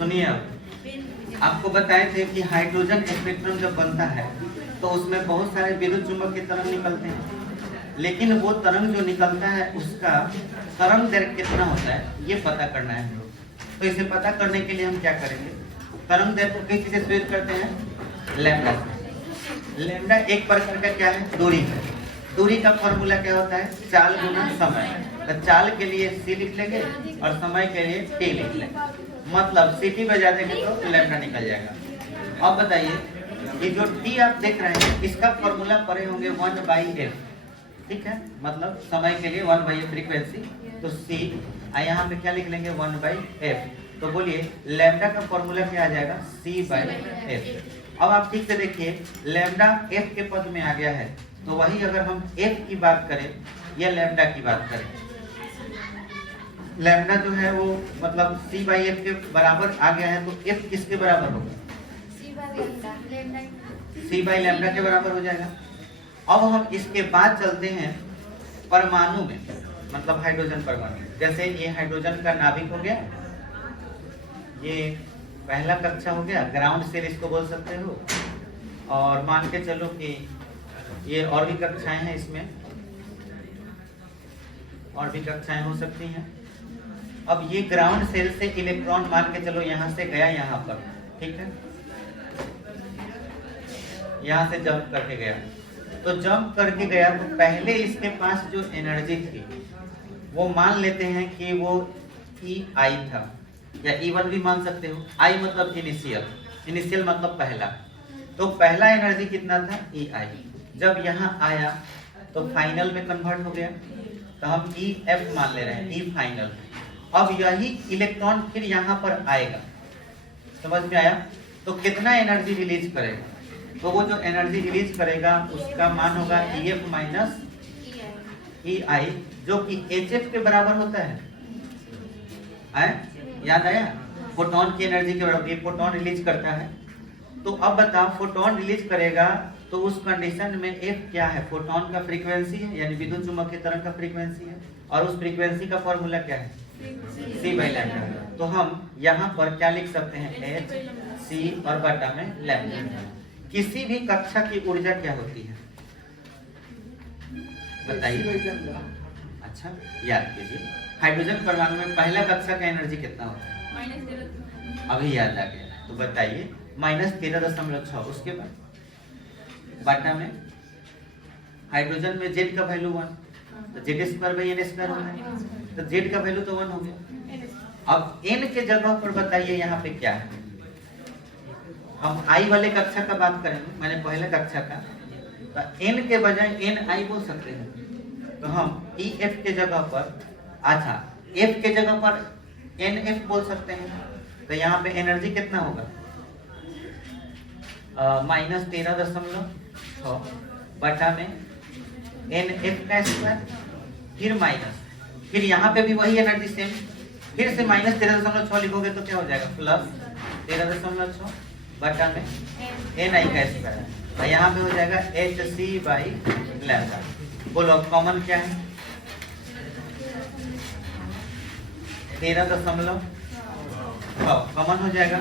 सुनिए आपको बताए थे कि हाइड्रोजन स्पेक्ट्रम जब बनता है तो उसमें बहुत सारे विद्युत चुंबक की तरंग निकलते हैं, लेकिन वो तरंग जो निकलता है उसका तरंग दैर्घ्य कितना होता है ये पता करना है हम लोग। तो इसे पता करने के लिए हम क्या करेंगे, तरंग दैर्घ्य को किस चीज़ से सूचित करते हैं, लैम्डा से। लैम्डा एक प्रकार का क्या है, दूरी है। दूरी का फॉर्मूला क्या होता है, चाल गुना समय। तो चाल के लिए c लिख लेंगे और समय के लिए t लिख लेंगे, मतलब ct बजा देंगे तो लैम्डा निकल जाएगा। अब बताइए ये जो t आप देख रहे हैं इसका फॉर्मूला पढ़े होंगे 1/f, ठीक है, मतलब समय के लिए 1/f फ्रीक्वेंसी, तो c यहाँ पे क्या लिख लेंगे 1/f। तो बोलिए लैम्डा का फॉर्मूला क्या आ जाएगा, c/f। अब आप ठीक से देखिए लैम्डा f के पद में आ गया है, तो वही अगर हम f की बात करें या लैम्डा की बात करें, लैम्डा जो है वो मतलब c/f के बराबर आ गया है, तो f किसके बराबर होगा, c/लैम्डा के बराबर हो जाएगा। अब हम इसके बाद चलते हैं परमाणु में, मतलब हाइड्रोजन परमाणु। जैसे ये हाइड्रोजन का नाभिक हो गया, ये पहला कक्षा हो गया, ग्राउंड सेल इसको बोल सकते हो, और मान के चलो कि ये और भी कक्षाएं हैं, इसमें और भी कक्षाएं हो सकती हैं। अब ये ग्राउंड सेल से इलेक्ट्रॉन मान के चलो यहाँ से गया यहाँ पर, ठीक है, यहाँ से जंप करके गया, तो जंप करके गया तो पहले इसके पास जो एनर्जी थी वो मान लेते हैं कि वो EI था, या E1 भी मान सकते हो। I मतलब इनिशियल, इनिशियल मतलब पहला, तो पहला एनर्जी कितना था EI। जब यहाँ आया तो फाइनल में कन्वर्ट हो गया, तो हम EF मान ले रहे हैं, E फाइनल। अब यही इलेक्ट्रॉन फिर यहाँ पर आएगा, समझ में आया, तो कितना एनर्जी रिलीज करेगा, तो वो जो एनर्जी रिलीज करेगा उसका मान होगा EF माइनस EI, जो कि HF के बराबर होता है। याद आया, फोटोन की एनर्जी के बराबर ये फोटोन रिलीज करता है। तो अब बताओ फोटोन रिलीज करेगा तो उस कंडीशन में F क्या है, फोटोन का फ्रीक्वेंसी है, यानी विद्युत चुम्बकीय तरंग का फ्रीक्वेंसी है, और उस फ्रीक्वेंसी का फॉर्मूला क्या है, c/लैम्डा। तो हम यहाँ पर क्या लिख सकते हैं, h c और बटा में लैम्डा। किसी भी कक्षा की ऊर्जा क्या होती है बताइए, अच्छा याद कीजिए। हाइड्रोजन परमाणु में पहला कक्षा का एनर्जी कितना होता है, अभी याद आ गया, तो बताइए -13.6। उसके बाद बटा में हाइड्रोजन में Z का वैल्यू 1, तो Z²/n² होगा, तो Z का वैल्यू तो 1 हो गया। अब n के जगह पर बताइए यहाँ पे क्या है, हम I वाले कक्षा का बात करेंगे, मैंने पहले कक्षा का, तो n के बजाय NI बोल सकते हैं, तो हम EF के जगह पर, अच्छा F के जगह पर NF बोल सकते हैं, तो यहाँ पे एनर्जी कितना होगा, -13.6 बटा में NF², फिर माइनस, फिर यहाँ पे भी वही एनर्जी सेम, फिर से -13.6 लिखोगे तो क्या हो जाएगा, +13.6 बटा में NI², और यहाँ पे हो जाएगा HC/लैम्डा। बोलो कॉमन क्या है, 13.6 कॉमन हो जाएगा,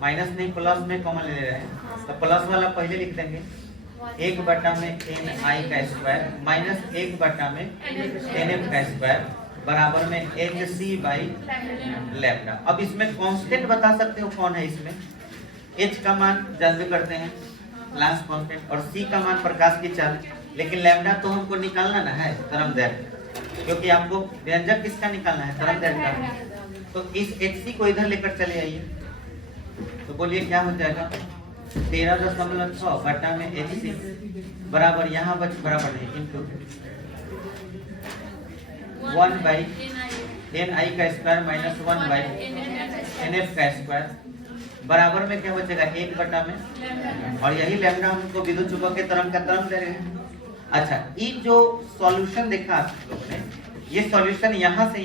माइनस नहीं प्लस में कॉमन ले रहे हैं, तो प्लस वाला पहले लिख देंगे, 1 बटा में NI² माइनस 1 बटा में NF² बराबर में HC/लैम्डा। अब इसमें कांस्टेंट बता सकते हो कौन है, इसमें H का मान जानते करते हैं प्लांक्स कांस्टेंट, और C का मान प्रकाश की चाल, लेकिन लैम्डा तो हमको निकालना ना है तरंग दैर्घ्य, क्योंकि आपको व्यंजक किसका निकालना है, तरंग दैर्घ्य का। तो इस HC को इधर लेकर चले आइए, तो बोलिए क्या हो जाएगा, 13.6 बटा में HC बराबर, यहाँ बराबर नहीं, इनटू 1/NI² माइनस 1/NF² बराबर में क्या बचेगा, 1 बटा में, और यही लैम्डा हमको विद्युत चुंबकीय तरंग का तरंग दैर्घ्य है। अच्छा, ये जो सॉल्यूशन देखा आप लोगों ने, ये सॉल्यूशन यहाँ से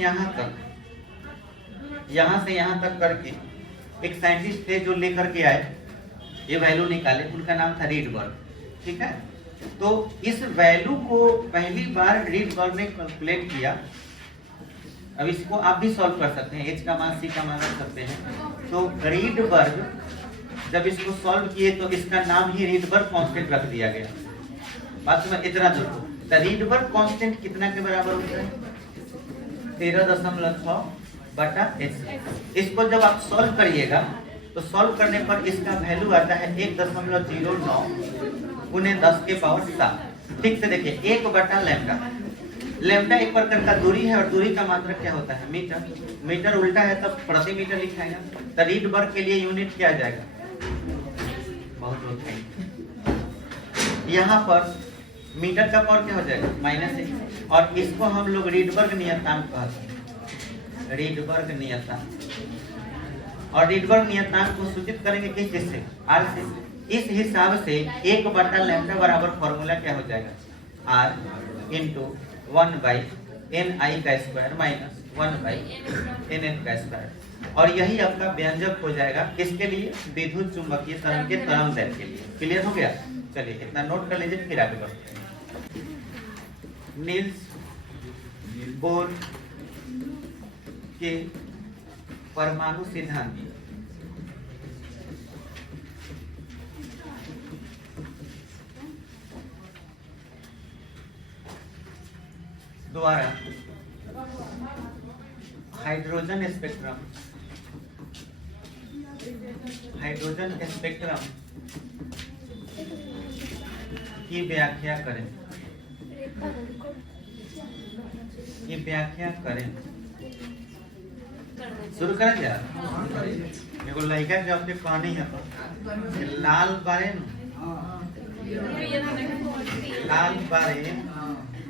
यहाँ तक करके एक साइंटिस्ट थे जो लेकर के आए, ये वैल्यू निकाले, उनका नाम था रीडबर्ग, ठीक है। तो इस वैल्यू को पहली बार रीडबर्ग ने कैलकुलेट किया अब इसको आप भी सॉल्व कर सकते हैं, h का मान c का मान रख सकते हैं। तो रीडबर्ग जब इसको सॉल्व किए तो इसका नाम ही रीडबर्ग कांस्टेंट रख दिया गया। बात में इतना देखो, तो रीडबर्ग कांस्टेंट कितना के बराबर होता है? 13.6 बटा h। इसको जब आप सॉल्व करिएगा तो सॉल्व करने पर इसका वैल्यू आता है 1.09 गुने 10 के पावर 7। ठीक से देखिए, 1 बटा लैम्डा। लैम्डा एक प्रकार का दूरी है और दूरी का मात्रक क्या होता है? मीटर। मीटर उल्टा है तब प्रति मीटर लिखाएगा। तो रीडबर्ग के लिए यूनिट क्या आ जाएगा? बहुत बहुत थैंक। यहाँ पर मीटर का पावर क्या हो जाएगा? -1। और इसको हम लोग रीडबर्ग नियतांक कहते हैं, रीडबर्ग नियतांक। और रीडबर्ग नियतांक को सूचित करेंगे किस चीज से? R से। इस हिसाब से 1 बटा लैम्डा बराबर फॉर्मूला क्या हो जाएगा? R इंटू 1/ni का स्क्वायर माइनस 1/nn का स्क्वायर। और यही आपका व्यंजक हो जाएगा किसके लिए? विद्युत चुंबकीय तरंग के तरंग दैर्घ्य के लिए। क्लियर हो गया? चलिए इतना नोट कर लीजिए, फिर आगे बढ़ते हैं। नील्स बोर के परमाणु सिद्धांत द्वारा हाइड्रोजन स्पेक्ट्रम की व्याख्या करें। शुरू करें यार। एगो लड़का के अपने कहानी है तो लाल बारे लाल बारे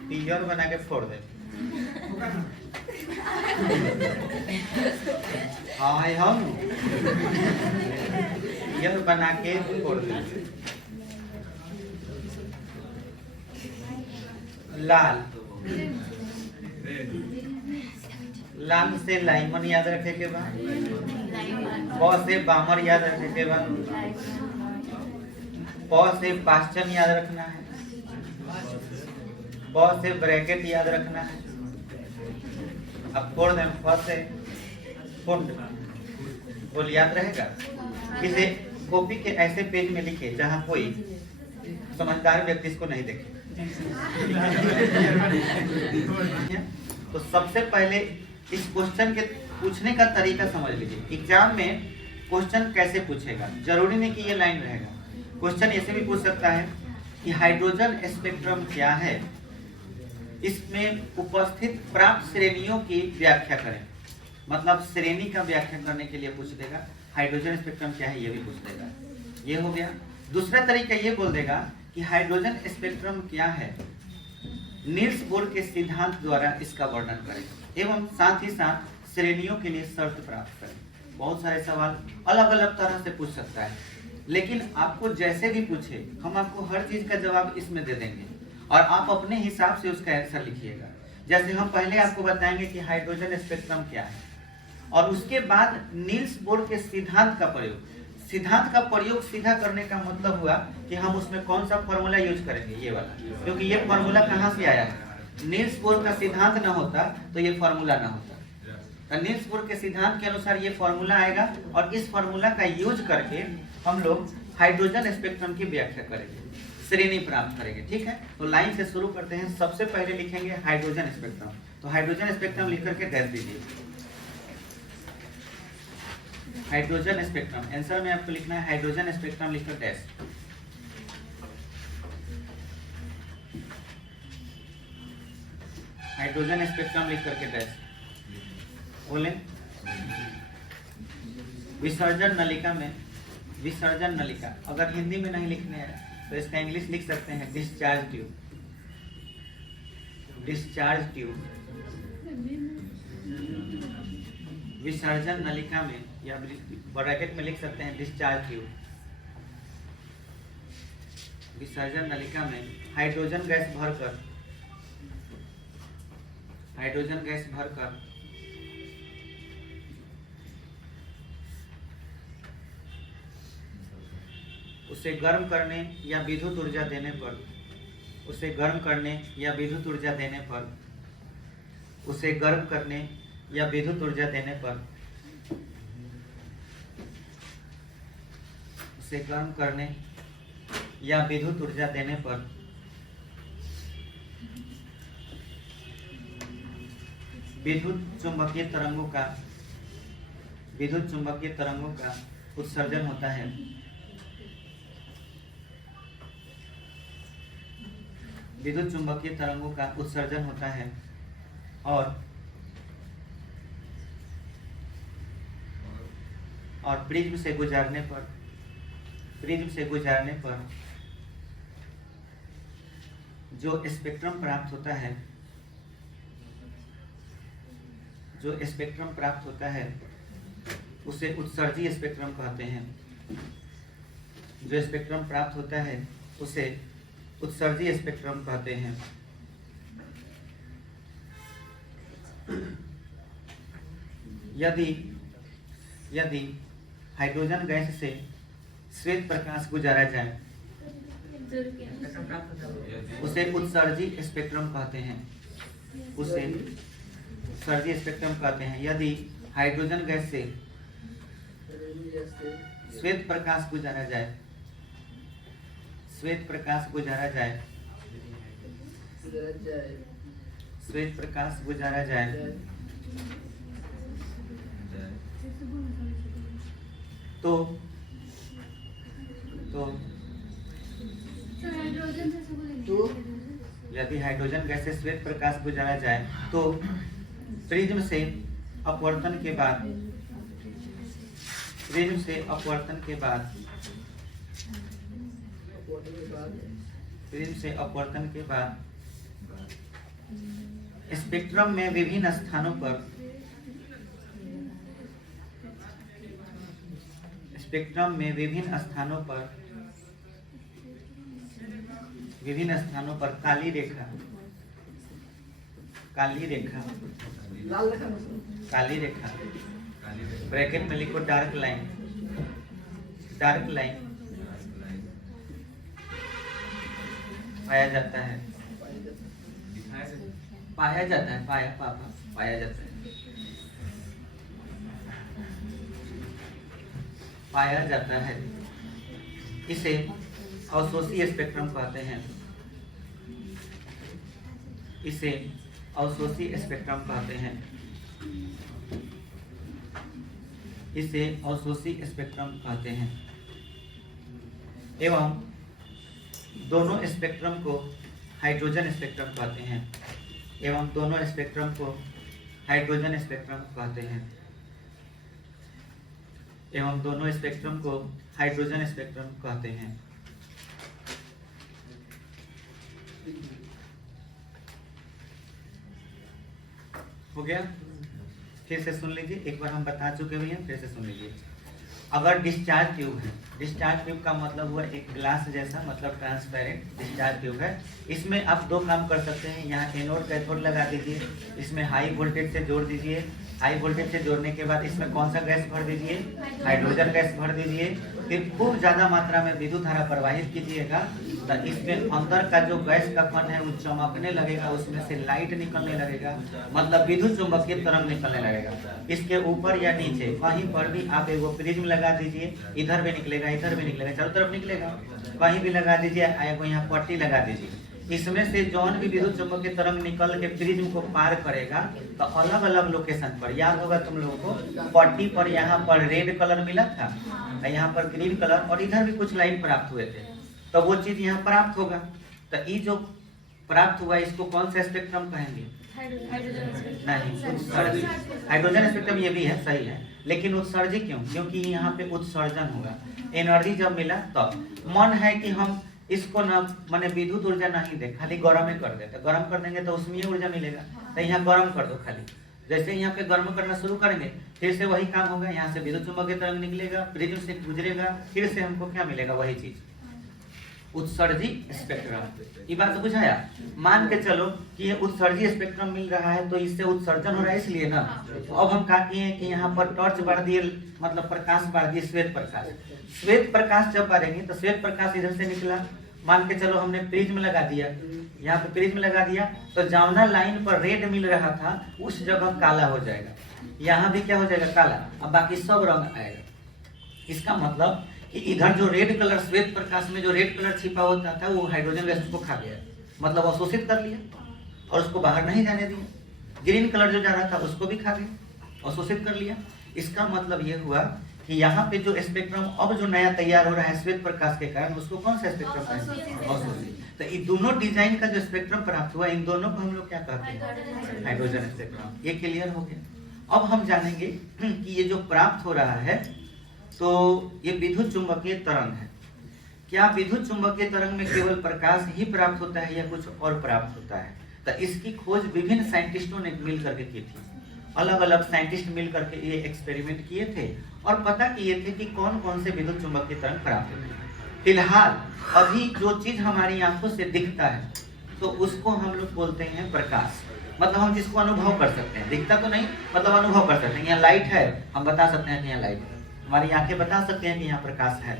पियर बना के फोड़ दे। हाँ है हम पियर बना के फोड़ दे। लाल लाल से लाइमन याद रखे के बाद, ब से बामर याद रखे के बाद, प से पास्चन याद रखना है, ब से ब्रैकेट याद रखना है। अब फोड़ दें, फ से फुंड। बोल याद रहेगा। इसे कॉपी के ऐसे पेज में लिखे जहां कोई समझदार व्यक्ति इसको नहीं देखे। तो सबसे पहले इस क्वेश्चन के पूछने का तरीका समझ लीजिए। एग्जाम में क्वेश्चन कैसे पूछेगा, जरूरी नहीं कि ये लाइन रहेगा। क्वेश्चन ऐसे भी पूछ सकता है कि हाइड्रोजन स्पेक्ट्रम क्या है, इसमें उपस्थित प्राप्त श्रेणियों की व्याख्या करें। मतलब श्रेणी का व्याख्या करने के लिए पूछ देगा। हाइड्रोजन स्पेक्ट्रम क्या है ये भी पूछ देगा। ये हो गया। दूसरा तरीका ये बोल देगा कि हाइड्रोजन स्पेक्ट्रम क्या है, नील्स बोर के सिद्धांत द्वारा इसका वर्णन करें एवं साथ ही साथ श्रेणियों के लिए शर्त प्राप्त करें। बहुत सारे सवाल अलग अलग तरह से पूछ सकता है, लेकिन आपको जैसे भी पूछे हम आपको हर चीज का जवाब इसमें दे देंगे और आप अपने हिसाब से उसका आंसर लिखिएगा। जैसे हम पहले आपको बताएंगे कि हाइड्रोजन स्पेक्ट्रम क्या है और उसके बाद नील्स बोर के सिद्धांत का प्रयोग। सिद्धांत का प्रयोग सीधा करने का मतलब हुआ कि हम उसमें कौन सा फॉर्मूला यूज करेंगे, ये वाला। क्योंकि ये फॉर्मूला कहाँ से आया है? नील्स बोर का सिद्धांत ना होता तो ये फॉर्मूला ना होता। तो नील्स बोर के सिद्धांत के अनुसार ये फॉर्मूला आएगा और इस फॉर्मूला का यूज करके हम लोग हाइड्रोजन स्पेक्ट्रम की व्याख्या करेंगे, श्रेणी प्राप्त करेंगे। ठीक है, तो लाइन से शुरू करते हैं। सबसे पहले लिखेंगे हाइड्रोजन स्पेक्ट्रम। तो हाइड्रोजन स्पेक्ट्रम लिख करके डैश दीजिए। हाइड्रोजन स्पेक्ट्रम आंसर में आपको लिखना है हाइड्रोजन स्पेक्ट्रम लिखकर डैश। हाइड्रोजन स्पेक्ट्रम लिख करके डैश बोले। विसर्जन नलिका में, विसर्जन नलिका अगर हिंदी में नहीं लिखने है तो इसका इंग्लिश लिख सकते हैं डिस्चार्ज ट्यूब। डिस्चार्ज ट्यूब विसर्जन नलिका में या ब्रैकेट में लिख सकते हैं डिस्चार्ज ट्यूब। विसर्जन नलिका में हाइड्रोजन गैस भरकर, हाइड्रोजन गैस भरकर उसे गर्म करने या विद्युत ऊर्जा देने पर, उसे गर्म करने या विद्युत ऊर्जा देने पर, उसे गर्म करने या विद्युत ऊर्जा देने पर उसे गर्म करने या विद्युत ऊर्जा देने पर विद्युत चुंबकीय तरंगों का उत्सर्जन होता है। विद्युत चुंबकीय तरंगों का उत्सर्जन होता है और प्रिज्म से गुजारने पर जो स्पेक्ट्रम प्राप्त होता है उसे उत्सर्जी स्पेक्ट्रम कहते हैं। जो स्पेक्ट्रम प्राप्त होता है उसे उत्सर्जी स्पेक्ट्रम कहते हैं। यदि हाइड्रोजन गैस से श्वेत प्रकाश गुजारा जाए उसे उत्सर्जी स्पेक्ट्रम कहते हैं। यदि हाइड्रोजन गैस से श्वेत प्रकाश गुजारा जाए तो यदि हाइड्रोजन गैस से श्वेत प्रकाश गुजारा जाए तो प्रिज्म से अपवर्तन के बाद स्पेक्ट्रम में विभिन्न स्थानों पर काली रेखा ब्रैकेट में लिखो डार्क लाइन पाया जाता है। इसे अवशोषी स्पेक्ट्रम कहते हैं। एवं दोनों स्पेक्ट्रम को हाइड्रोजन स्पेक्ट्रम कहते हैं। हो गया? फिर से सुन लीजिए, एक बार हम बता चुके भैया, फिर से सुन लीजिए। अगर डिस्चार्ज ट्यूब है, डिस्चार्ज ट्यूब का मतलब हुआ एक ग्लास जैसा, मतलब ट्रांसपेरेंट डिस्चार्ज ट्यूब है। इसमें आप दो काम कर सकते हैं। यहाँ एनोड कैथोड लगा दीजिए, इसमें हाई वोल्टेज से जोड़ दीजिए। हाई वोल्टेज से जोड़ने के बाद इसमें कौन सा गैस भर दीजिए? हाइड्रोजन गैस भर दीजिए। फिर खूब ज्यादा मात्रा में विद्युत धारा प्रवाहित कीजिएगा, तो इसमें अंदर का जो गैस का कण है वो चमकने लगेगा, उसमें से लाइट निकलने लगेगा, मतलब विद्युत चुंबकीय तरंग निकलने लगेगा। इसके ऊपर या नीचे कहीं पर भी आप एगो प्रिज्म लगा दीजिए, इधर भी निकलेगा, इधर भी निकलेगा, चारों तरफ निकलेगा। कहीं भी लगा दीजिए, एगो यहाँ पट्टी लगा दीजिए। इसमें से जौन भी विद्युत चुंबकीय तरंग निकल के प्रिज्म को पार करेगा, तो अलग अलग लोकेशन पर, याद होगा तुम लोगों को, पट्टी पर यहाँ पर रेड कलर मिला था, यहाँ पर ग्रीन कलर, और इधर भी कुछ लाइन प्राप्त हुए थे, तो वो चीज यहाँ प्राप्त होगा। तो ये जो प्राप्त हुआ इसको कौन सा स्पेक्ट्रम कहेंगे? नहीं, उत्सर्जी। हाइड्रोजन स्पेक्ट्रम ये भी है, सही है, लेकिन उत्सर्जी क्यों? क्योंकि यहाँ पे उत्सर्जन होगा। एनर्जी जब मिला तब मन है कि हम इसको ना माने विद्युत ऊर्जा नहीं दे, खाली गर्म ही कर देते। गर्म कर देंगे तो उसमें ही ऊर्जा मिलेगा, तो यहाँ गर्म कर दो खाली। जैसे यहाँ पे गर्म करना शुरू करेंगे, फिर से वही काम होगा, यहाँ से विद्युत चुंबकीय तरंग निकलेगा, प्रिज्म से गुजरेगा, फिर से हमको क्या मिलेगा? वही चीज, उत्सर्जी स्पेक्ट्रम। ये बात बुझाया? मान के चलो कि ये उत्सर्जी स्पेक्ट्रम मिल रहा है, तो इससे उत्सर्जन हो रहा है, इसलिए ना। तो अब हम क्या किए कि यहाँ पर टॉर्च बार दिए, मतलब प्रकाश बार दिए, श्वेत प्रकाश जब बारेंगे तो श्वेत प्रकाश इधर से निकला, मान के चलो हमने प्रिज्म लगा दिया, यहाँ पे प्रिज्म लगा दिया, तो जमुना लाइन पर रेड मिल रहा था उस जगह काला हो जाएगा, यहाँ भी क्या हो जाएगा काला, अब बाकी सब रंग आएगा। इसका मतलब कि इधर जो रेड कलर श्वेत प्रकाश में जो रेड कलर छिपा होता था वो हाइड्रोजन गैस को खा गया, मतलब अवशोषित कर लिया और उसको बाहर नहीं जाने दिया। ग्रीन कलर जो जा रहा था उसको भी खा गया, अवशोषित कर लिया। इसका मतलब ये हुआ कि यहाँ पे जो स्पेक्ट्रम अब जो नया तैयार हो रहा है श्वेत प्रकाश के कारण, उसको कौन सा स्पेक्ट्रम है, अवशोषित। तो ये दोनों डिजाइन का जो स्पेक्ट्रम प्राप्त हुआ, इन दोनों को हम लोग क्या कहते हैं, हाइड्रोजन स्पेक्ट्रम। ये क्लियर हो गया। अब हम जानेंगे कि ये जो प्राप्त हो रहा है तो ये विद्युत चुंबकीय तरंग है। क्या विद्युत चुंबकीय तरंग में केवल प्रकाश ही प्राप्त होता है या कुछ और प्राप्त होता है? तो इसकी खोज विभिन्न साइंटिस्टों ने मिल करके की थी। अलग अलग साइंटिस्ट मिल करके ये एक्सपेरिमेंट किए थे और पता किए थे कि कौन कौन से विद्युत चुंबकीय तरंग प्राप्त होते हैं। फिलहाल अभी जो चीज हमारी आंखों से दिखता है तो उसको हम लोग बोलते हैं प्रकाश, मतलब हम जिसको अनुभव कर सकते हैं। दिखता तो नहीं, मतलब अनुभव कर सकते हैं। यहाँ लाइट है, हम बता सकते हैं कि यहाँ लाइट है, हमारी आंखें बता सकते हैं कि यहाँ प्रकाश है।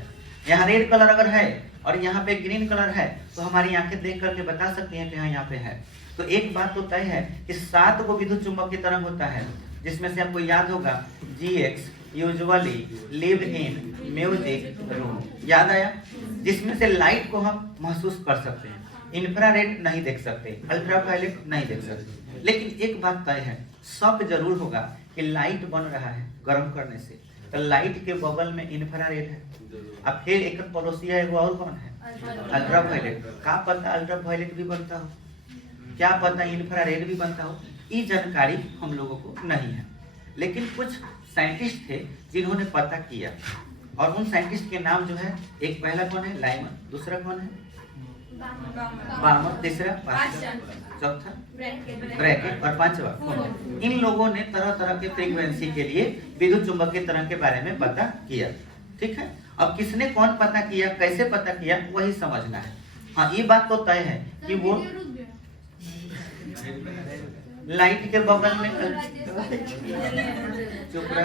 यहाँ रेड कलर अगर है और यहाँ पे ग्रीन कलर है तो हमारी आंखें देख करके बता सकती हैं कि हाँ यहाँ पे है। तो एक बात तो तय है कि 7 गो विद्युत चुंबकीय तरंग होता है, जिसमें से आपको याद होगा GX usually live in music room, याद आया? जिसमें से लाइट को हम महसूस कर सकते हैं, इंफ्रारेड नहीं देख सकते, अल्ट्रावायलेट नहीं देख सकते। लेकिन एक बात तय है, शक जरूर होगा कि लाइट बन रहा है गर्म करने से, तो लाइट के बगल में इंफ्रारेड है। अब फिर एक पड़ोसिया है, वो और कौन है, अल्ट्रावायलेट। क्या पता अल्ट्रावायलेट भी बनता हो, क्या पता इंफ्रारेड भी बनता हो, ये जानकारी हम लोगों को नहीं है। लेकिन कुछ साइंटिस्ट थे जिन्होंने पता किया, और उन साइंटिस्ट के नाम जो है, एक पहला कौन है, लाइमन, दूसरा कौन है, बार्मर, तीसरा चौथा ब्रैकेट और पांचवा। इन लोगों ने तरह तरह के फ्रीक्वेंसी के लिए विद्युत चुंबकीय तरंग के बारे में पता किया। ठीक है, अब किसने कौन पता किया, कैसे पता किया, वही समझना है। हाँ, ये बात तो तय है कि वो लाइट के बगल में चुप रहे,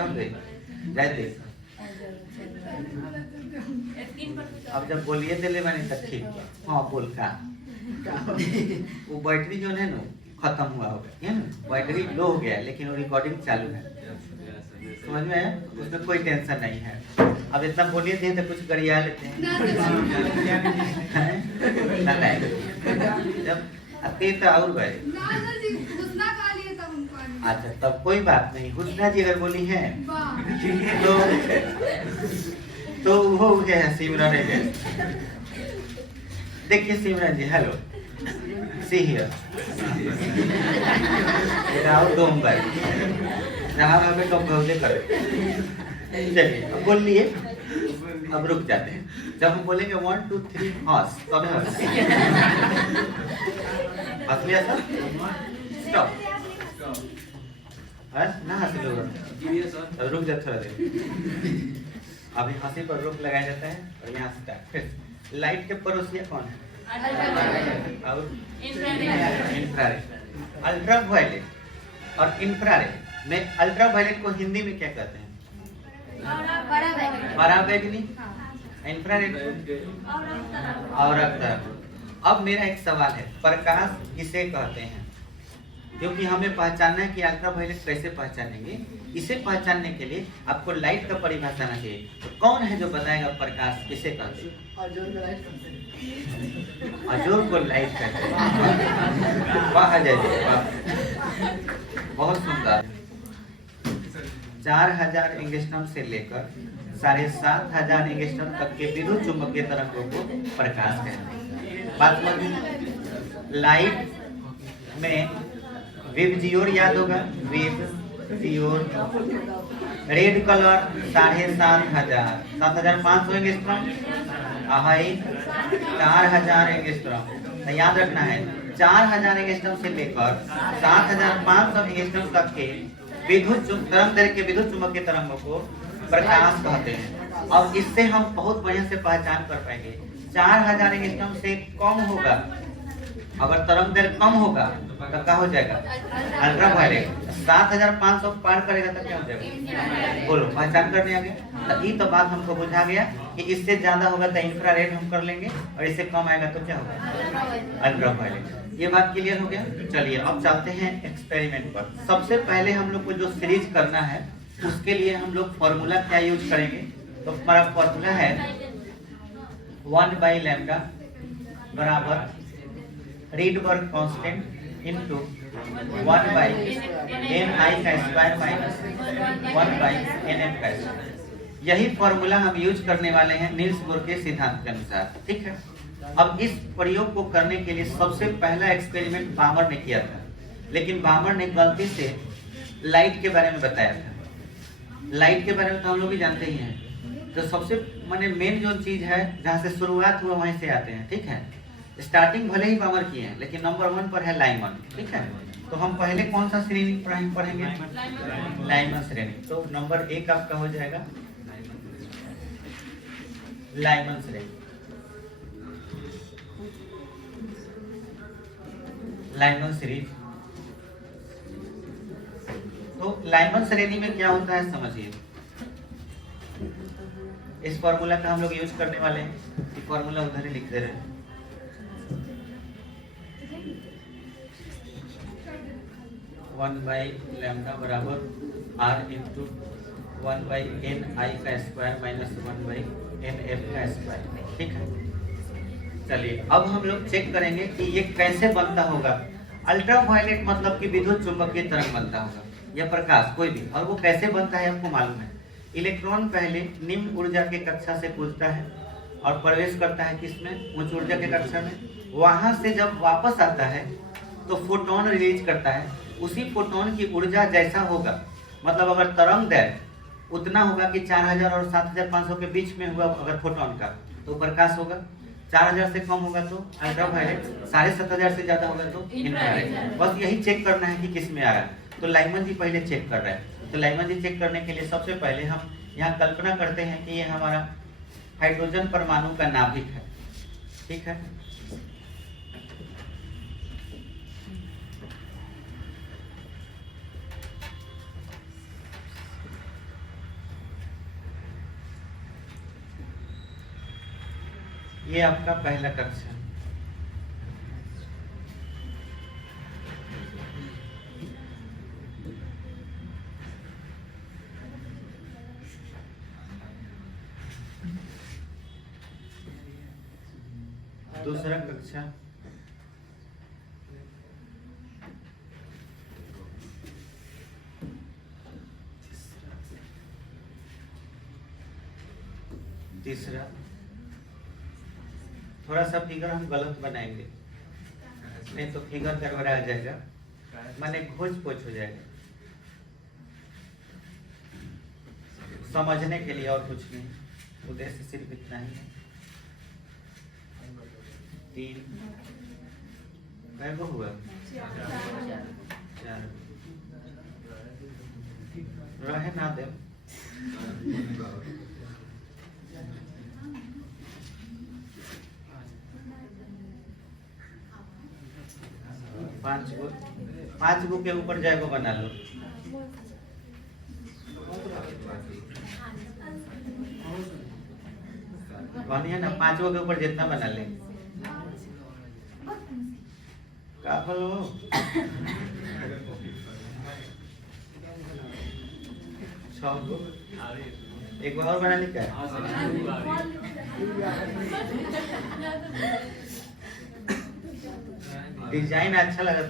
अब जब बोलिए दिले मैंने तक ठीक। हाँ बोल का वो बैटरी जो है ना खत्म हुआ होगा, बैटरी लो हो गया, लेकिन वो रिकॉर्डिंग चालू है, समझ में आया? उसमें कोई टेंशन नहीं है। अब इतना बोलिए थे तो कुछ गरिया लेते हैं जब आते तो और गए। अच्छा, तब कोई बात नहीं, हुस्ना जी अगर बोली है तो वो है सिमरन है। देखिए सिमरन जी, हेलो, सी हियर, राहुल डोंगर जहाँ पे तो भोले कर। चलिए अब बोल लिए, अब रुक जाते हैं। जब हम बोलेंगे 1 2 3 हंस, तब हंस लिया सर, स्टॉप, ना हंस लो, रुक जा थोड़ा देर। अभी हंसी पर रोक लगाया जाता है और यहाँ स्टार्ट। लाइट के पड़ोसिया कौन है, और इंफ्रारेड, अल्ट्रावायलेट और इंफ्रारेड में। अल्ट्रावायलेट को हिंदी में क्या कहते हैं, पराबैंगनी, इंफ्रारेड और अब मेरा एक सवाल है, प्रकाश किसे कहते हैं? क्योंकि हमें पहचानना है कि अल्ट्रावायलेट कैसे पहचानेंगे। इसे पहचानने के लिए आपको लाइट का परिभाषा आना चाहिए। तो कौन है जो बताएगा प्रकाश किसे कहते हैं? अजोर को लाइट कहते हैं। वाह अजय जी, वाह, बहुत सुंदर। 4000 एंगस्ट्रॉम से लेकर 7500 एंगस्ट्रॉम तक के विद्युत चुंबकीय तरंगों को प्रकाश कहते हैं। बात समझ, लाइट में वेव याद होगा, wave red colour 7500, 7500 angstrom, 4000 angstrom. याद रखना है 4000 एंगस्ट्रॉम से लेकर 7500 एंगस्ट्रॉम तक के विद्युत तरंग के विद्युत चुंबकीय तरंगों को प्रकाश कहते हैं। अब इससे हम बहुत बढ़िया से पहचान कर पाएंगे। 4000 एंगस्ट्रॉम से कम होगा, अगर तरंग दैर्घ्य कम होगा तो क्या हो जाएगा, अल्ट्रावायलेट। 7500 पार करेगा तो क्या हो जाएगा, बोलो, पहचान करने आ गया। तो ये तो बात हमको बुझा गया कि इससे ज्यादा होगा तो इंफ्रारेड हम कर लेंगे, और इससे कम आएगा तो क्या होगा, अल्ट्रावायलेट। ये बात क्लियर हो गया। चलिए अब चलते हैं एक्सपेरिमेंट पर। सबसे पहले हम लोग को जो सीरीज करना है उसके लिए हम लोग फॉर्मूला क्या यूज करेंगे, तो हमारा फॉर्मूला है 1/λ बराबर रीडबर्ग कांस्टेंट इनटू 1/ni का स्क्वायर माइनस 1/nm का स्क्वायर। यही फॉर्मूला हम यूज करने वाले हैं नील्स बोर के सिद्धांत के अनुसार, ठीक है। अब इस प्रयोग को करने के लिए सबसे पहला एक्सपेरिमेंट बामर ने किया था, लेकिन बामर ने गलती से लाइट के बारे में बताया था। लाइट के बारे में तो हम लोग भी जानते ही हैं। तो सबसे माने मेन जो चीज है जहाँ से शुरुआत हुआ वहीं से आते हैं, ठीक है। स्टार्टिंग भले ही बामर किए हैं, लेकिन नंबर 1 पर है लाइमन, ठीक है। तो हम पहले कौन सा श्रेणी पढ़ेंगे, लाइमन श्रेणी। तो नंबर 1 आपका हो जाएगा लाइमन श्रेणी। Lyman series. तो लाइमन श्रेणी में क्या होता है समझिए। इस फॉर्मूला का हम लोग यूज करने वाले हैं। ये फॉर्मूला उधर ही लिख दे रहे हैं। वन बाई लैम्डा बराबर r इंटू 1/ni का स्क्वायर माइनस 1/nf का स्क्वायर, ठीक है। चलिए अब हम लोग चेक करेंगे कि ये कैसे बनता होगा। अल्ट्रावायलेट मतलब कि विद्युत चुंबकीय तरंग बनता होगा, यह प्रकाश कोई भी, और वो कैसे बनता है आपको मालूम है। इलेक्ट्रॉन पहले निम्न ऊर्जा के कक्षा से कूदता है और प्रवेश करता है किसमें, उच्च ऊर्जा के कक्षा में। वहां से जब वापस आता है तो फोटोन रिलीज करता है। उसी फोटोन की ऊर्जा जैसा होगा, मतलब अगर तरंग दैर्घ्य उतना होगा कि 4000 और 7500 के बीच में हुआ अगर फोटोन का, तो प्रकाश होगा। 4000 से कम होगा तो अल्ट्रावायलेट, 7500 से ज्यादा होगा तो इंफ्रारेड। बस यही चेक करना है कि किस में आ रहा है। तो लाइमन जी पहले चेक कर रहे हैं। तो लाइमन जी चेक करने के लिए सबसे पहले हम यहाँ कल्पना करते हैं कि ये हमारा हाइड्रोजन परमाणु का नाभिक है, ठीक है। ये आपका पहला कक्षा। दूसरा कक्षा। तीसरा। थोड़ा सा फिगर हम गलत बनाएंगे, नहीं तो फिगर गड़बड़ा जाएगा, माने खोज पोछ हो जाएगा। समझने के लिए और कुछ नहीं, उद्देश्य सिर्फ इतना ही है। 3 हुआ 4 रहे ना दे। 5 गो के ऊपर जाएगो बना लो। बनिए ना 5 गो के ऊपर जितना बना ले। का बोलो 6 गो, एक और बना ली क्या? डिजाइन अच्छा लगा था,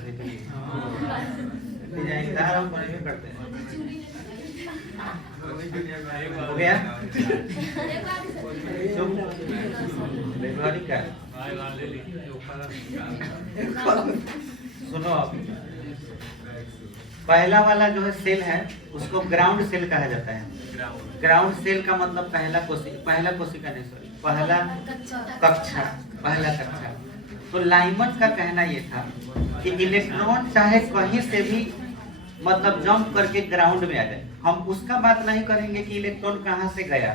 डिजाइनदार हम बने भी करते हैं। हो गया का सुनो अब, पहला वाला जो है सेल है उसको ग्राउंड सेल कहा जाता है। ग्राउंड सेल का मतलब पहला कोशिका नहीं, सॉरी पहला कक्षा। तो लाइमन का कहना ये था कि इलेक्ट्रॉन चाहे कहीं से भी मतलब जंप करके ग्राउंड में आ जाए, हम उसका बात नहीं करेंगे कि इलेक्ट्रॉन कहाँ से गया,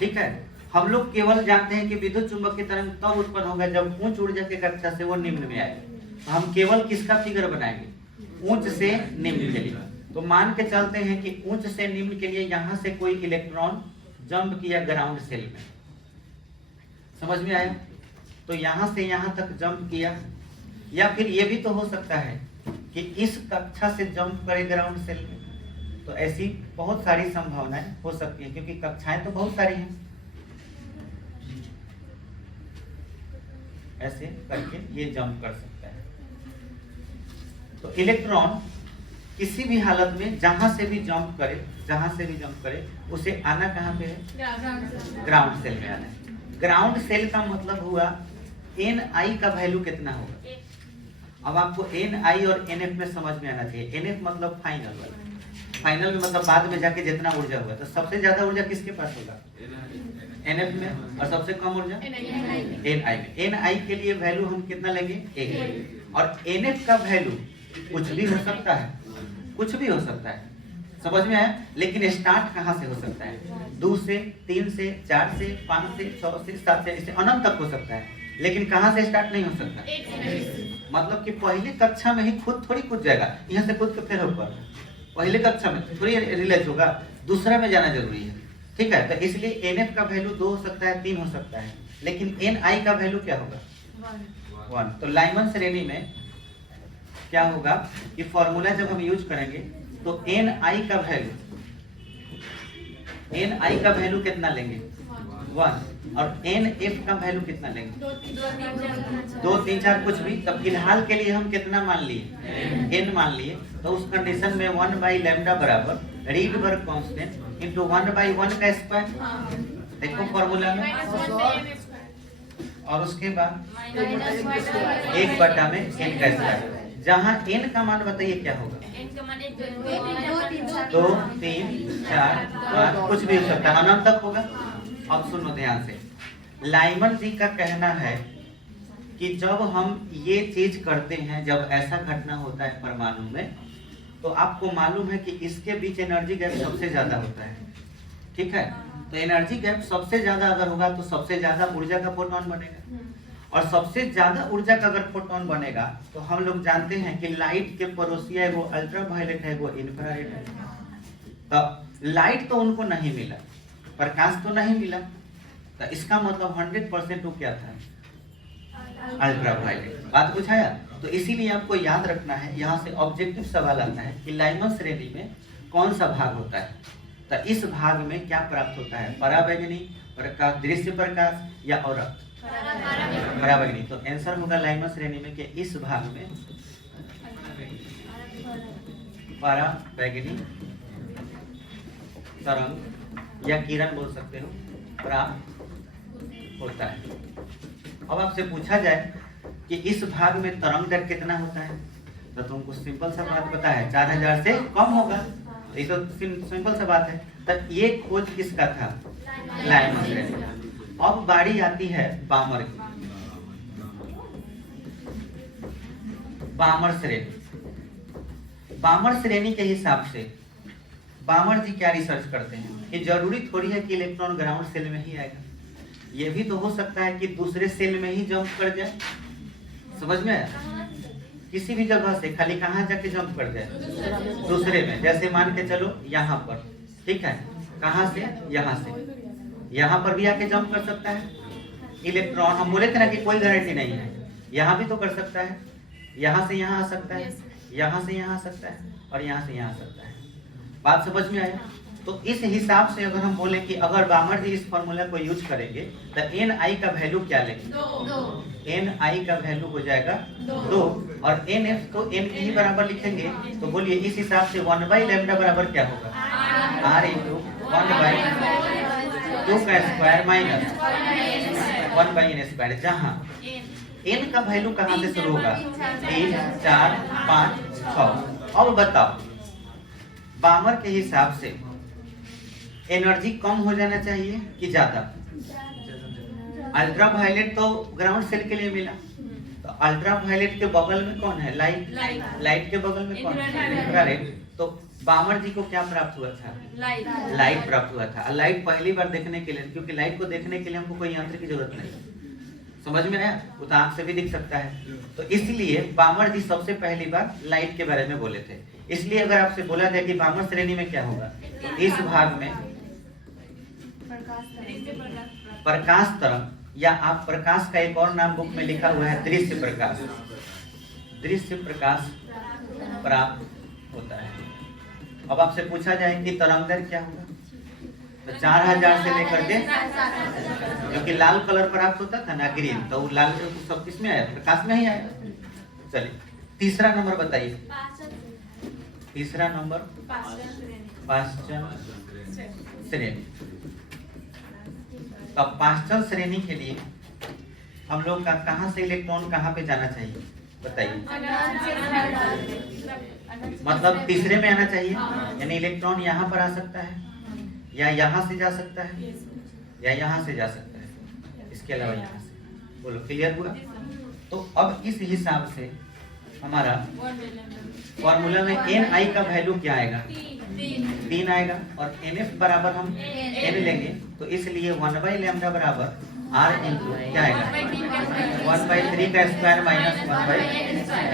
ठीक है। हम लोग केवल जानते हैं कि विद्युत चुंबकीय तरंग तब उत्पन्न होगा जब उच्च ऊर्जा की कक्षा से वो निम्न में आए। तो हम केवल किसका फिगर बनाएंगे, उच्च से निम्न के लिए। तो मान के चलते हैं कि उच्च से निम्न के लिए यहाँ से कोई इलेक्ट्रॉन जंप किया ग्राउंड सेल में, समझ में आया? तो यहाँ से यहाँ तक जंप किया, या फिर ये भी तो हो सकता है कि इस कक्षा से जंप करे ग्राउंड सेल में। तो ऐसी बहुत सारी संभावनाएं हो सकती हैं, क्योंकि कक्षाएं तो बहुत सारी हैं। ऐसे करके ये जंप कर सकता है। तो इलेक्ट्रॉन किसी भी हालत में जहां से भी जंप करे उसे आना कहाँ पे है? ग्राउंड सेल में आना है। ग्राउंड सेल का मतलब हुआ Ni का वैल्यू कितना होगा। अब आपको Ni और Nf में समझ में आना चाहिए। Nf मतलब फाइनल वाला, फाइनल में मतलब बाद में जाके जितना ऊर्जा हुआ। तो सबसे ज्यादा ऊर्जा किसके पास होगा? Nf में। और सबसे कम ऊर्जा Ni में। Ni के लिए वैल्यू हम कितना लेंगे? 1। और Nf का वैल्यू कुछ भी हो सकता है, कुछ भी हो सकता है। समझ में आया? लेकिन स्टार्ट कहाँ से हो सकता है? 2 से, 3 से, 4 से, 5 से, 6 से, 7 से, इसे अनंत तक हो सकता है। लेकिन कहाँ से स्टार्ट नहीं हो सकता? मतलब कि पहले कक्षा में ही खुद थोड़ी कूद जाएगा, यहाँ से कूद के फिर ऊपर। पहले कक्षा में थोड़ी रिलीज होगा, दूसरा में जाना जरूरी है। ठीक है, तो इसलिए Nf का वैल्यू 2 हो सकता है, 3 हो सकता है, लेकिन Ni का वैल्यू क्या होगा? 1। तो लाइमन श्रेणी में क्या होगा कि फॉर्मूला जब हम यूज करेंगे तो Ni का वैल्यू कितना लेंगे? 1। और Nf का वैल्यू कितना लेंगे? 2, 3, 4 कुछ भी। तब फिलहाल के लिए हम कितना मान लिए? n मान लिए। तो उस कंडीशन में 1/λ बराबर रीडबर्ग कांस्टेंट इंटू 1/1 का स्क्वायर। देखो फॉर्मूला में, और उसके बाद 1/में n का स्क्वायर। जहाँ n का मान बताइए क्या होगा? 2, 3, 4, 5 कुछ भी हो सकता है, अनंत तक होगा। अब सुनो ध्यान से, लाइमन जी का कहना है कि जब हम ये चीज करते हैं, जब ऐसा घटना होता है परमाणु में, तो आपको मालूम है कि इसके बीच एनर्जी गैप सबसे ज्यादा होता है। ठीक है, तो एनर्जी गैप सबसे ज्यादा अगर होगा तो सबसे ज्यादा ऊर्जा का फोटोन बनेगा, और सबसे ज्यादा ऊर्जा का अगर फोटोन बनेगा तो हम लोग जानते हैं कि लाइट के पड़ोसी है वो अल्ट्रावायलेट है, वो इंफ्रारेड है। तो लाइट तो उनको नहीं मिला, प्रकाश तो नहीं मिला, तो इसका मतलब 100% वो क्या था? अल्ट्रावायलेट। बात बुझाया? तो इसीलिए आपको याद रखना है, यहाँ से ऑब्जेक्टिव सवाल आता है कि लाइमन श्रेणी में कौन सा भाग होता है। तो इस भाग में क्या प्राप्त होता है? पराबैंगनी प्रकाश, दृश्य प्रकाश या औरत? पराबैंगनी। तो आंसर होगा लाइमन श्रेणी में कि इस भाग में पराबैंगनी तरंग या किरण बोल सकते हो प्राप्त होता है। अब आपसे पूछा जाए कि इस भाग में तरंग दर कितना होता है, तो तुमको सिंपल सा बात पता है, 4000 से कम होगा। तो ये तो सिंपल सा बात है। तो ये खोज किसका था? लाइमन श्रेणी। अब बारी आती है बामर की। बामर श्रेणी, बामर श्रेणी के हिसाब से बामर जी क्या रिसर्च करते हैं कि जरूरी थोड़ी है कि इलेक्ट्रॉन ग्राउंड सेल में ही आएगा, ये भी तो हो सकता है कि दूसरे सेल में ही जंप कर जाए। समझ में आया? किसी भी जगह से खाली कहाँ जाके जंप कर जाए? दूसरे में। जैसे मान के चलो यहाँ पर, ठीक है, कहाँ से? यहाँ से। यहाँ पर भी आके जंप कर सकता है इलेक्ट्रॉन। हम बोले थे ना कि कोई गारंटी नहीं है, यहाँ भी तो कर सकता है। यहाँ से यहाँ आ सकता है, यहाँ से यहाँ आ सकता है, और यहाँ से यहाँ आ सकता है। बात समझ में आया? तो इस हिसाब से अगर हम बोले कि अगर बामर जी इस फॉर्मूला को यूज करेंगे तो Ni का वैल्यू क्या लेंगे? 2। Ni का वैल्यू हो जाएगा 2, और Nf को n के ही बराबर लिखेंगे। तो बोलिए इस हिसाब से 1/λ बराबर क्या होगा? R इंटू 1/2 का स्क्वायर माइनस 1/n स्क्वायर, जहाँ n का वैल्यू कहाँ से शुरू होगा? 3, 4, 5, 6। अब बताओ बामर के हिसाब से एनर्जी कम हो जाना चाहिए कि ज्यादा? अल्ट्रावायलेट तो ग्राउंड सेल के लिए मिला, तो अल्ट्रावायलेट के बगल में कौन है? लाइट। लाइट के बगल में कौन है? इंफ्रारेड। तो बामर जी को क्या प्राप्त हुआ था? लाइट प्राप्त हुआ था। लाइट पहली बार देखने के लिए, क्योंकि लाइट को देखने के लिए हमको कोई यंत्र की जरूरत नहीं, समझ में आया? वो तो आंख से भी दिख सकता है। तो इसलिए बामर जी सबसे पहली बार लाइट के बारे में बोले थे। इसलिए अगर आपसे बोला जाए कि बामर श्रेणी में क्या होगा, तो इस भाग में प्रकाश तरंग या आप प्रकाश का एक और नाम बुक में लिखा हुआ है दृश्य प्रकाश, दृश्य प्रकाश प्राप्त होता है। अब आपसे पूछा जाए कि तरंगदैर्घ्य क्या होगा, तो 4000 से लेकर के, क्योंकि लाल कलर प्राप्त होता था ना ग्रीन, तो वो लाल सब किस में आया, प्रकाश में ही आया। चलिए तीसरा नंबर बताइए, तीसरा नंबर पांचचन श्रेणी। तो पांचचन श्रेणी के लिए हम लोग का कहाँ से इलेक्ट्रॉन कहाँ पे जाना चाहिए बताइए, मतलब तीसरे में आना चाहिए, यानी इलेक्ट्रॉन यहाँ पर आ सकता है या यहाँ से जा सकता है या यहाँ से जा सकता है, इसके अलावा यहाँ से। बोलो क्लियर हुआ। तो अब इस हिसाब से हमारा फॉर्मूला में Ni का वैल्यू क्या आएगा, 3 आएगा, और Nf बराबर हम n लेंगे, तो इसलिए 1/λ बराबर R इंटू क्या आएगा 1/3 का स्क्वायर माइनस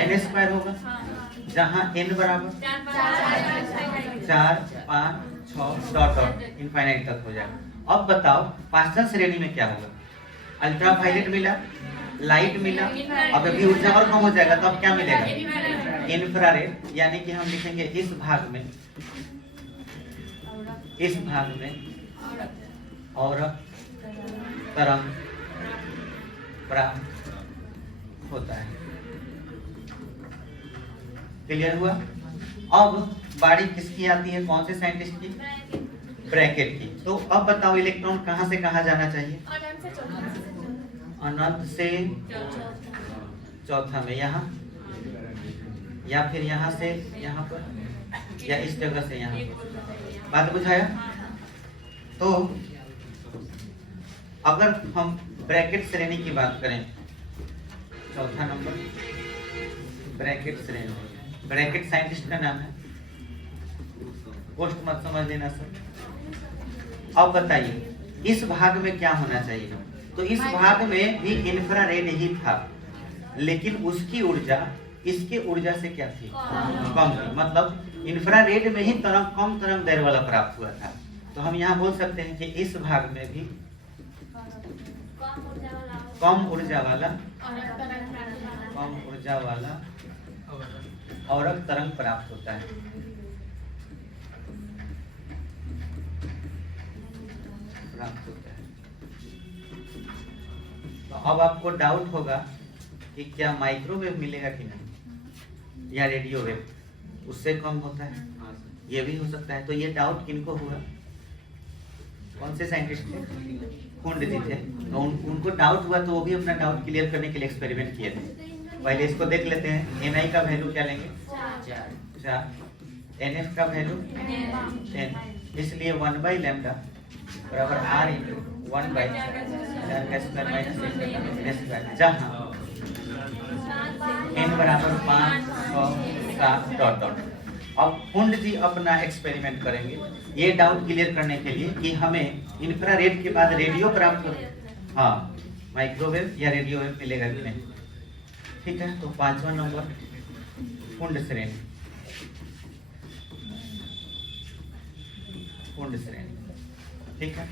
1/n² होगा, जहाँ n बराबर 4, 5, 6 डॉट डॉट इनफाइनाइट तक हो जाएगा। अब बताओ पांचचन श्रेणी में क्या होगा, अल्ट्रावायलेट मिला, लाइट मिला, अब अभी ऊर्जा और कम हो जाएगा, तो अब क्या मिलेगा इंफ्रारेड, यानी कि हम लिखेंगे इस भाग में और तरंग प्राप्त होता है। क्लियर हुआ। अब बारी किसकी आती है, कौन से साइंटिस्ट की, ब्रैकेट की। तो अब बताओ इलेक्ट्रॉन कहां से कहां जाना चाहिए, अनंत से चौथा में, यहाँ या फिर यहाँ से यहाँ पर या इस जगह से यहाँ पर। बात बुझाया। तो अगर हम ब्रैकेट श्रेणी की बात करें, चौथा नंबर ब्रैकेट श्रेणी, ब्रैकेट साइंटिस्ट का नाम है, पोस्ट मत समझ लेना सर। अब बताइए इस भाग में क्या होना चाहिए, तो इस भाग में भी इंफ्रारेड ही था, लेकिन उसकी ऊर्जा इसके ऊर्जा से क्या थी, कम थी, मतलब इंफ्रारेड में ही तरंग कम तरंग दैर्घ्य वाला प्राप्त हुआ था। तो हम यहाँ बोल सकते हैं कि इस भाग में भी कम ऊर्जा वाला औरक तरंग प्राप्त होता है। तो अब आपको डाउट होगा कि क्या माइक्रोवेव मिलेगा कि नहीं, या रेडियो वेव उससे कम होता है, ये भी हो सकता है। तो ये डाउट किनको हुआ, कौन से साइंटिस्ट थे, कुंड जी थे। तो उनको डाउट हुआ, तो वो भी अपना डाउट क्लियर करने के लिए एक्सपेरिमेंट किए थे। पहले इसको देख लेते हैं। Ni का वैल्यू क्या लेंगे, 4, Nf का वैल्यू n, इसलिए 1/λ बराबर R इंटू 1/4 का स्क्वायर माइनस n स्क्वायर, जहाँ n बराबर 5, 6, 7 डॉट डॉट। अब कुंड जी अपना एक्सपेरिमेंट करेंगे ये डाउट क्लियर करने के लिए कि हमें इंफ्रारेड के बाद रेडियो प्राप्त हो, हाँ माइक्रोवेव या रेडियो वेव मिलेगा कि नहीं। ठीक है, तो 5वां नंबर कुंड श्रेणी, कुंड श्रेणी। ठीक है,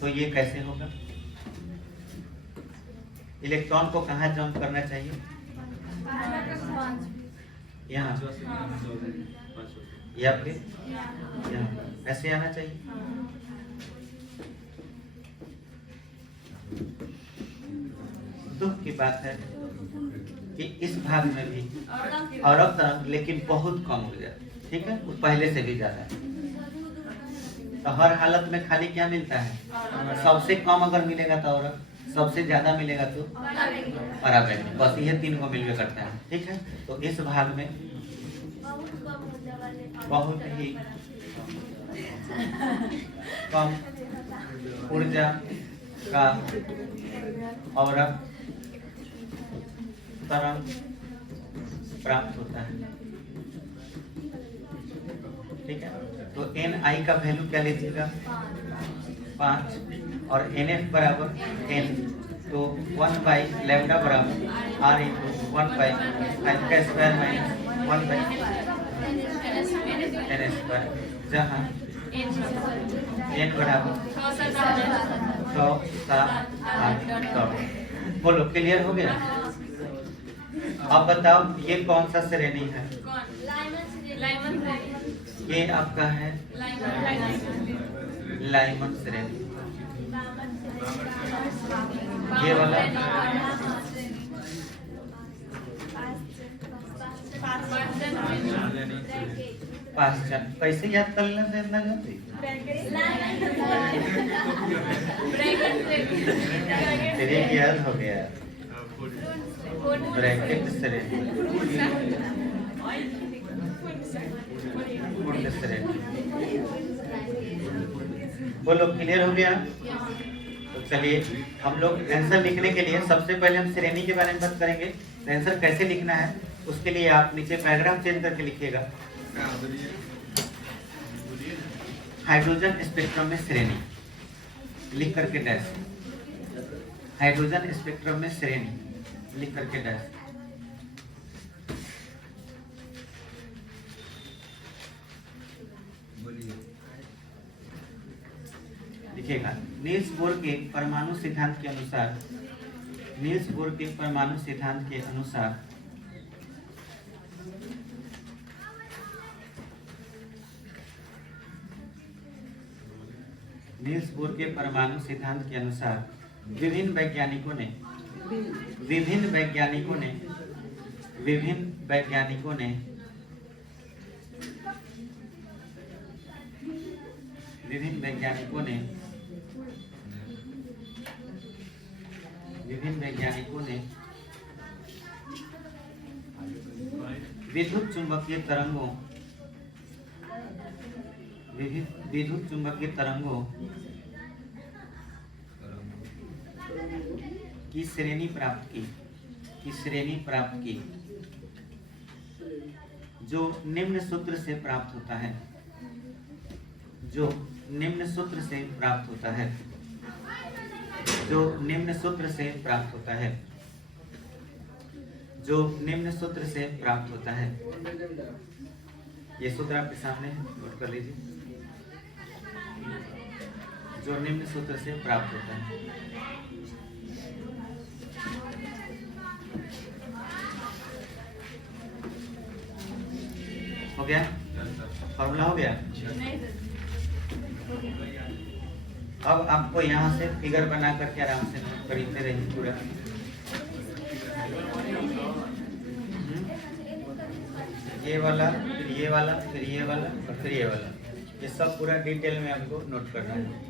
तो ये कैसे होगा, इलेक्ट्रॉन को कहाँ जंप करना चाहिए, यहाँ या फिर यहाँ, ऐसे आना चाहिए। दुख की बात है कि इस भाग में भी औरत तरंग, लेकिन बहुत कम हो गया। ठीक है, वो पहले से भी ज्यादा है। तो हर हालत में खाली क्या मिलता है, सबसे कम अगर मिलेगा तो औरत, सबसे ज्यादा मिलेगा तो पराबैंड, बस ये 3 को मिलकर करता है। ठीक है, तो इस भाग में बहुत ही कम ऊर्जा का औरत तरंग प्राप्त होता है। ठीक है, तो Ni का वैल्यू क्या लीजिएगा, 5, और Nf बराबर n, तो 1/λ बराबर R इंटू 1/5 का स्क्वायर माइनस 1/n², जहाँ n बराबर 6 7 8 9। बोलो क्लियर हो गया? अब बताओ ये कौन सा श्रेणी है? ये आपका है लाइमन श्रेणी। ये वाला पास्चन। कैसे याद कर लेते इतना जल्दी? श्रेणी याद हो गया। ब्रैकेट श्रेणी, कुंड श्रेणी। बोलो क्लियर हो गया? तो चलिए हम लोग आंसर लिखने के लिए सबसे पहले हम श्रेणी के बारे में बात करेंगे। तो आंसर कैसे लिखना है उसके लिए आप नीचे पैराग्राफ चेंज करके लिखिएगा। हाइड्रोजन स्पेक्ट्रम में श्रेणी लिख करके डैश। हाइड्रोजन स्पेक्ट्रम में श्रेणी लिख करके डैश। लिखिएगा नील्स बोर के परमाणु सिद्धांत के अनुसार, नील्स बोर के परमाणु सिद्धांत के अनुसार नील्स बोर के परमाणु सिद्धांत के अनुसार विभिन्न वैज्ञानिकों ने विद्युत चुंबकीय तरंगों की श्रेणी प्राप्त की जो निम्न सूत्र से प्राप्त होता है, जो निम्न सूत्र से प्राप्त होता है, जो निम्न सूत्र से प्राप्त होता है, जो निम्न सूत्र से प्राप्त होता है। ये सूत्र आपके सामने नोट कर लीजिए। जो निम्न सूत्र से प्राप्त होता है। हो गया? फॉर्मूला हो गया? अब आपको यहाँ से फिगर बना करके आराम से नोट करते रहिए पूरा। ये वाला, फिर ये वाला, फिर ये वाला और फिर ये वाला, ये सब पूरा डिटेल में आपको नोट करना है।